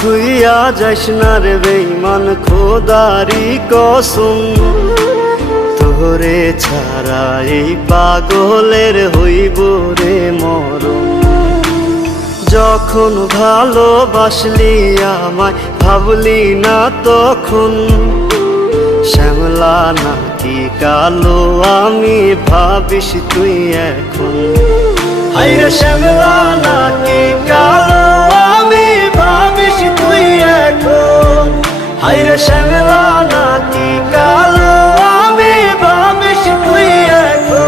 থুইয়া যাইস না রে বেঈমান, খোদারি কসম। তোরে ছাড়া এই পাগলের হইব রে মরণ। যখন ভালোবাসলি আমায় ভাবলি না তখন, শ্যামলা নাকি কালো আমি ভাবিস তুই এখন। হায়রে শ্যামলা নাকি কালো আমি ভাবিস তুই এখন। হায়রে শ্যামলা নাকি কালো আমি ভাবিস তুই এখন।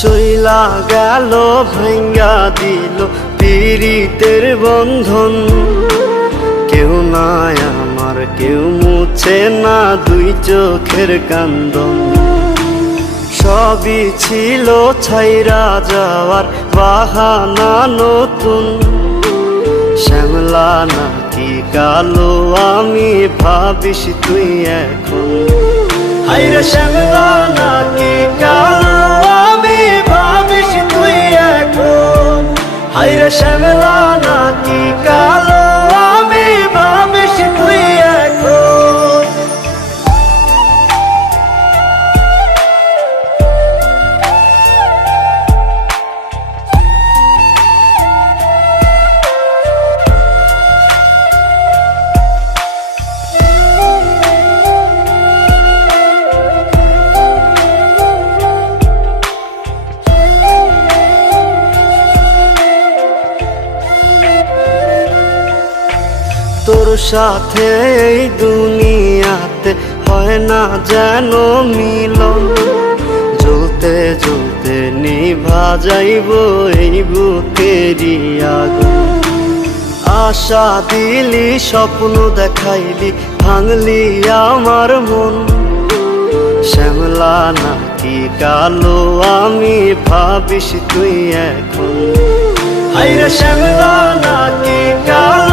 চইলা গেল ভাঙ্গা দিল পীড়িতের বন্ধন। কেউ নাই আমার, কেউ মুছে না দুই চোখের কান্দন। সবই ছিল ছাইরা যাওয়ার বাহানা নতুন। শ্যামলা নাকি কালো আমি ভাবিস তুই এখন। হায়রে শ্যামলা নাকি কালো আমি ভাবিস তুই এখন। হায়রে শ্যামলা নাকি কালো আমি ভাবিস তুই এখন। তোর সাথে এই দুনিয়াতে হয় না যেন মিলন। জ্বলতে জ্বলতে নিভা যাইব এই বুকেরই আগুন। আশা দিলি, স্বপ্ন দেখাইলি, ভাঙলি আমার মন। শ্যামলা নাকি কালো আমি ভাবিস তুই এখন। হায়রে শ্যামলা নাকি কালো